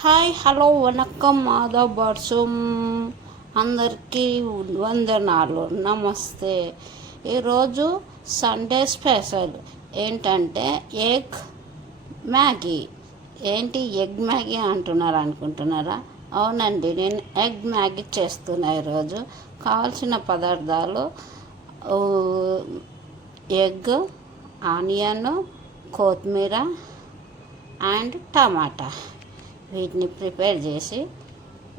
Hi hello vanakkam Madhav బర్సుం అందరికీ వందనాలు నమస్తే. ఈరోజు సండే స్పెషల్ ఏంటంటే ఎగ్ మ్యాగీ. ఏంటి ఎగ్ మ్యాగీ అనుకుంటున్నారా? అవునండి, నేను ఎగ్ మ్యాగీ చేస్తున్నా. ఈరోజు కావాల్సిన పదార్థాలు ఎగ్, ఆనియన్, కొత్తిమీర అండ్ టమాటా. వీటిని ప్రిపేర్ చేసి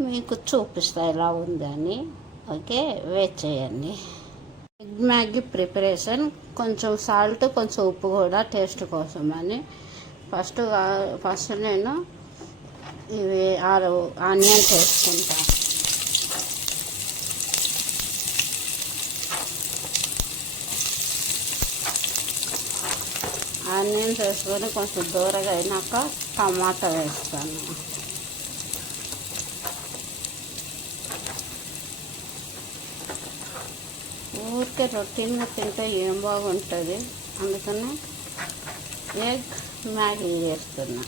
మీకు చూపిస్తా ఎలా ఉందని. ఓకే, వెయిట్ చేయండి. ఎగ్ మ్యాగీ ప్రిపరేషన్ కొంచెం సాల్ట్, కొంచెం ఉప్పు కూడా టేస్ట్ కోసం అని ఫస్ట్ నేను ఇవి 6 ఆనియన్స్ వేసుకుంటాను. ఆనియన్స్ వేసుకొని కొంచెం దూరగా అయినాక టమాటా వేస్తాను. ఊరికే రొటీన్గా తింటే ఏం బాగుంటుంది, అందుకని ఎగ్ మ్యాగీ చేస్తున్నా.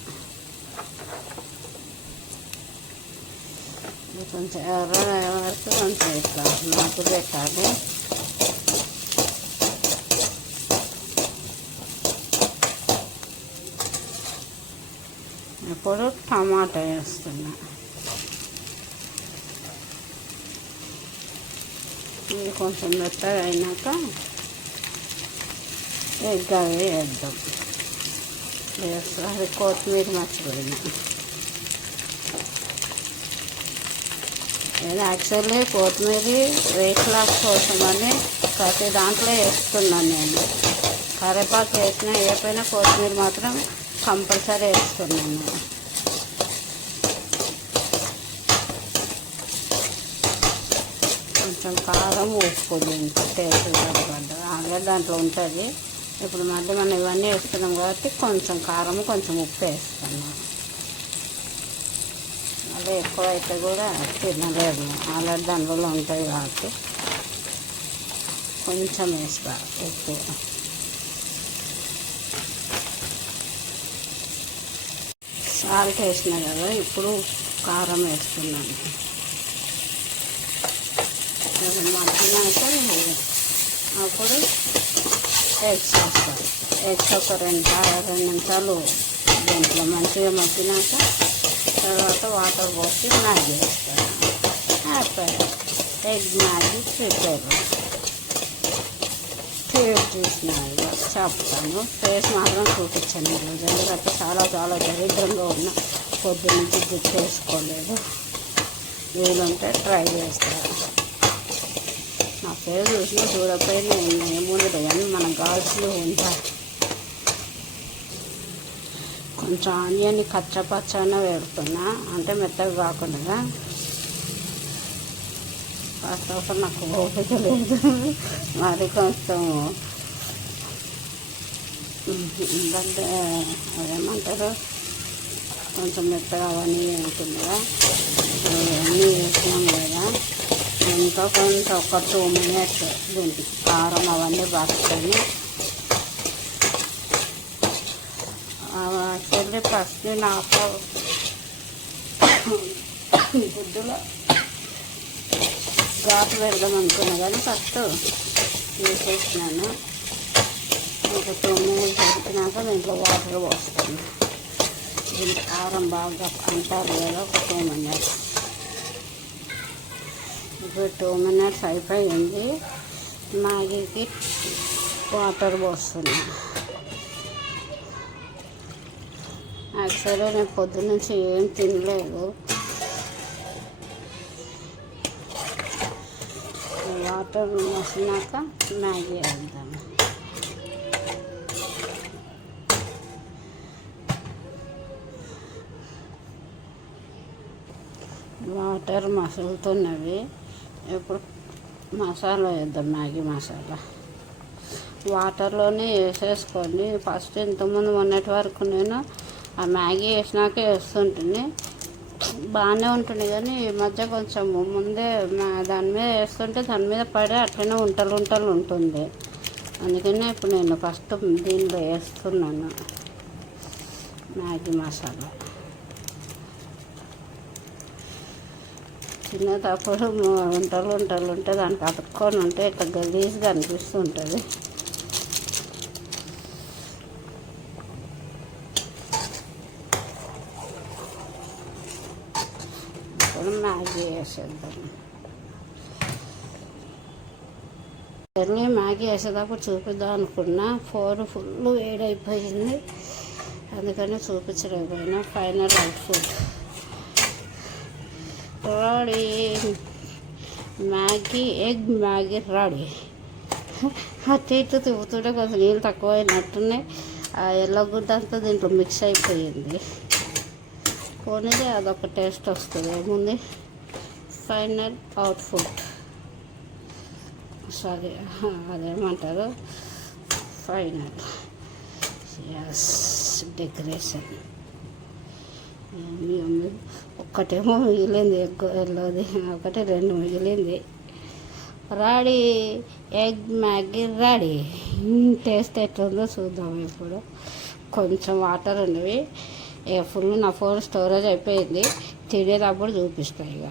కొంచెం ఎర్ర వరకు కొంచెం ఇట్లా నాకు పెట్టాలి. ఇప్పుడు టమాటా వేస్తున్నా. ఇది కొంచెం మెత్తగా అయినాక ఎగ్ అవి వేద్దాం. అది కొత్తిమీర మర్చిపోయినా. నేను యాక్చువల్లీ కొత్తిమీర వెయిట్ లాస్ కోసం అని ప్రతి దాంట్లో వేస్తున్నాను. నేను కరివేపాకు వేసినా ఏపైనా కొత్తిమీర మాత్రం కంపల్సరీ వేస్తున్నాను. కొంచెం కారం, ఉప్పు దీనికి టేస్ట్ సరిపడ్డ ఆల్రెడీ దాంట్లో ఉంటుంది. ఇప్పుడు మళ్ళీ మనం ఇవన్నీ వేస్తున్నాం కాబట్టి కొంచెం కారం, కొంచెం ఉప్పు వేస్తున్నాం. అదే ఎక్కువైతే కూడా తినలేదు, ఆల్రెడీ దాంట్లో ఉంటుంది కాబట్టి కొంచెం వేస్తా ఉప్పు. సాల్ట్ వేసినా కదా, ఇప్పుడు కారం వేస్తున్నాను. మగ్గినాక అప్పుడు ఎగ్స్ వేస్తాను. ఎగ్స్ ఒక 2 నిమిషాలు దీంట్లో మంచిగా మగ్గినాక తర్వాత వాటర్ పోసి మ్యాగీ వేస్తాను. అయిపోయి ఎగ్ మ్యాగీ ప్రిపేర్. టేస్ట్ చూసిన చెప్తాను, టేస్ట్ మాత్రం చూపించాను ఈరోజు. ఎందుకంటే చాలా దరిద్రంగా ఉన్న పొద్దున్నుంచి గుర్తు చేసుకోలేదు. వీలుంటే ట్రై చేస్తారు. నా పేరు చూసినా చూడకపోయినా ఏముంది కానీ మనం కావాల్సినవి ఉంటాయి. కొంచెం ఆనియన్ని కచ్చపచ్చన పెడుతున్నా, అంటే మెత్తగా కాకుండా. ఫస్ట్ ఆఫ్ ఆల్ నాకు ఓపిక లేదు, మరి కొంచెం అంటే అదేమంటారు, కొంచెం మెత్తగా అవన్నీ ఉంటుందిగా. అన్నీ వేసినాం కదా, ఇంకా కొంచెం ఒక 2 మినిట్స్ దీనికి కారం అవన్నీ పట్టుకొని చెల్లి ఫస్ట్ నాకు గుడ్డులో ఘాటు పెడదాం అనుకున్నా కానీ ఫస్ట్ తీసేసినాను. ఒక 2 మినిట్స్ పెట్టినాక దీంట్లో వాటర్ పోస్తాను. దీనికి కారం బాగా అంటారు కదా, ఒక 2 మినిట్స్. ఇప్పుడు 2 మినిట్స్ అయిపోయింది. మ్యాగీకి వాటర్ పోస్తున్నా. యాక్చువల్గా నేను పొద్దున్నుంచి ఏం తినలేదు. వాటర్ పోసినాక మ్యాగీ వేద్దాం. వాటర్ మసులుతున్నవి. ఇప్పుడు మసాలా వేద్దాం. మ్యాగీ మసాలా వాటర్లోనే వేసేసుకొని ఫస్ట్ ఇంతకుముందు మొన్నటి వరకు నేను ఆ మ్యాగీ వేసినాకే వేస్తుంటుంది, బాగానే ఉంటుంది. కానీ ఈ మధ్య కొంచెం ముందే దాని మీద వేస్తుంటే దాని మీద పడి అట్లనే ఉంటలు ఉంటుంది. అందుకనే ఇప్పుడు నేను ఫస్ట్ దీనిలో వేస్తున్నాను మ్యాగీ మసాలా. తినేటప్పుడు వంటలు ఉంటే దానికి అతుక్కొని ఉంటే ఇట్లా గలీజ్గా అనిపిస్తుంటుంది. ఇప్పుడు మ్యాగీ వేసేద్దాం. మ్యాగీ వేసేటప్పుడు చూపిద్దాం అనుకున్నా, ఫోన్ ఫుల్ వేడైపోయింది, అందుకని చూపించలేకపోయినా. Final output ready. Maggi, egg Maggi ready. అటు ఇటు తిప్పుతుంటే కొంచెం నీళ్ళు తక్కువైనట్టున్నాయి. ఆ ఎల్లో గుడ్డ అంతా దీంట్లో మిక్స్ అయిపోయింది. పోనీది అదొక టేస్ట్ వస్తుంది. ఏముంది, ఫైనల్ అవుట్పుట్, సారీ అదేమంటారు, ఫైనల్ డెకరేషన్. ఒక్కటేమో మిగిలింది, ఎగ్ ఎల్లోది ఒకటి, 2 మిగిలింది. Ready, egg Maggi ready. Taste ఎట్లుందో చూద్దాం. ఇప్పుడు కొంచెం వాటర్ ఉన్నవి, ఇక ఫుల్ నా ఫోన్ స్టోరేజ్ అయిపోయింది, తినేటప్పుడు చూపిస్తాయి. ఇక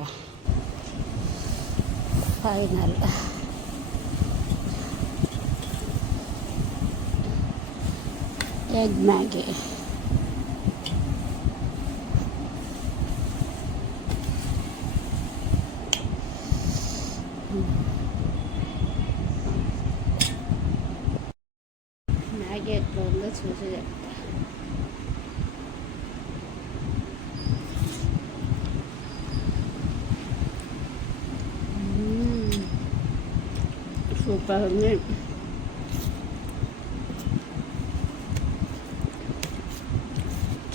ఫైనల్ ఎగ్ మ్యాగీ. మ్యాగీ ఎట్లా ఉందో చూసి చెప్తా. సూపర్ ఉంది.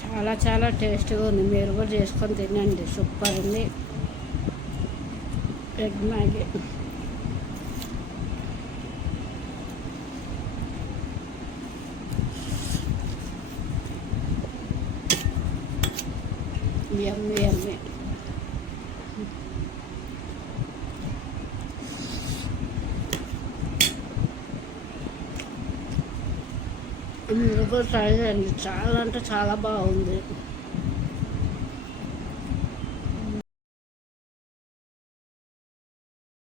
చాలా చాలా టేస్ట్గా ఉంది. మీరు కూడా చేసుకొని తినండి, సూపర్ ఉంది ఎగ్ మ్యాగీ. యమ్మీ యమ్మీ. మీరు కూడా ట్రై చేయండి, చాలా అంటే చాలా బాగుంది.